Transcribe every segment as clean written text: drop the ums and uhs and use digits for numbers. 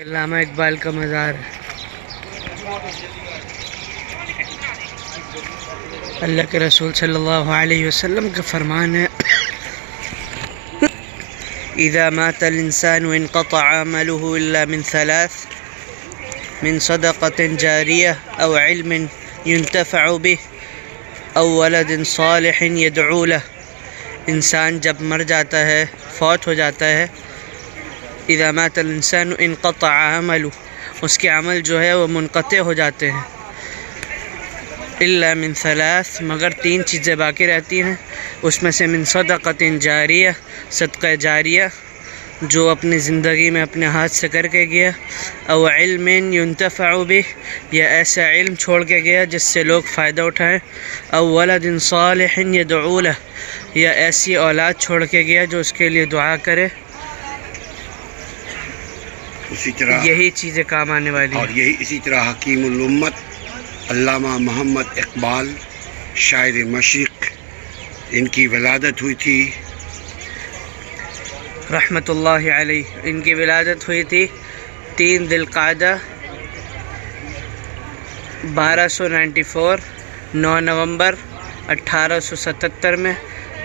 علامہ اقبال کا مزار اللہ کے رسول صلی اللہ علیہ وسلم کا فرمان ہے اذا مات الانسان انقطع عمله الا من ثلاث من صدقة جارية او علم ينتفع به او ولد صالح يدعو له. انسان جب مر جاتا ہے، فوت ہو جاتا ہے، اذا مات الانسان انقطع عمله، اس کے عمل جو ہے وہ منقطع ہو جاتے ہیں، الا من ثلاث، مگر تین چیزیں باقی رہتی ہیں، اس میں سے من صدقۃ جاریہ، صدقہ جاریہ جو اپنی زندگی میں اپنے ہاتھ سے کر کے گیا، او علم ينتفع به، یا ایسا علم چھوڑ کے گیا جس سے لوگ فائدہ اٹھائیں، او ولد صالح يدعو له، یا ایسی اولاد چھوڑ کے گیا جو اس کے لیے دعا کرے. اسی طرح یہی چیزیں کام آنے والی اور یہی اسی طرح حکیم الامت علامہ محمد اقبال شاعر مشرق، ان کی ولادت ہوئی تھی رحمۃ اللہ علیہ. ان کی ولادت ہوئی تھی 3 ذی القعدہ 1294، 9 نومبر 1877 میں.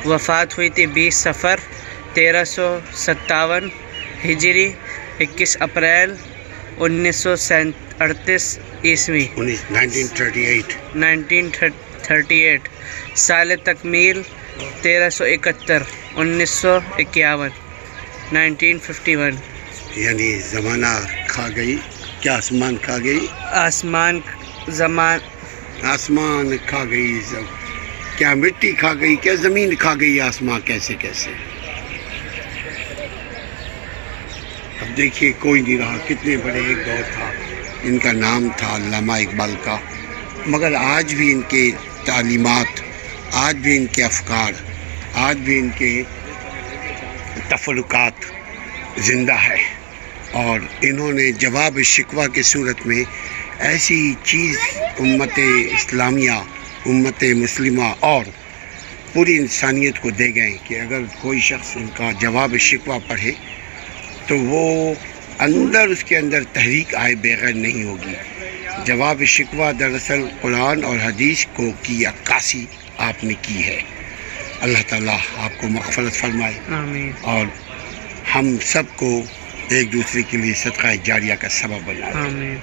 وفات ہوئی تھی 20 صفر 1357 ہجری، 21 اپریل 1938 عیسوی، 1938. سال تکمیل 1371، 1951، 1951. یعنی زمانہ کھا گئی کیا آسمان کھا گئی؟ آسمان کھا گئی کیا مٹی کھا گئی؟ کیا زمین کھا گئی آسمان؟ کیسے کیسے؟ اب دیکھیے کوئی نہیں رہا. کتنے بڑے ایک دور تھا، ان کا نام تھا علامہ اقبال کا، مگر آج بھی ان کے تعلیمات، آج بھی ان کے افکار، آج بھی ان کے تفرقات زندہ ہے. اور انہوں نے جواب شکوہ کی صورت میں ایسی چیز امت اسلامیہ، امت مسلمہ اور پوری انسانیت کو دے گئے کہ اگر کوئی شخص ان کا جواب شکوہ پڑھے تو وہ اندر اس کے اندر تحریک آئے بغیر نہیں ہوگی. جواب شکوہ دراصل قرآن اور حدیث کو کی عکاسی آپ نے کی ہے. اللہ تعالیٰ آپ کو مغفرت فرمائے آمین، اور ہم سب کو ایک دوسرے کے لیے صدقہ جاریہ کا سبب بنائے. آمین.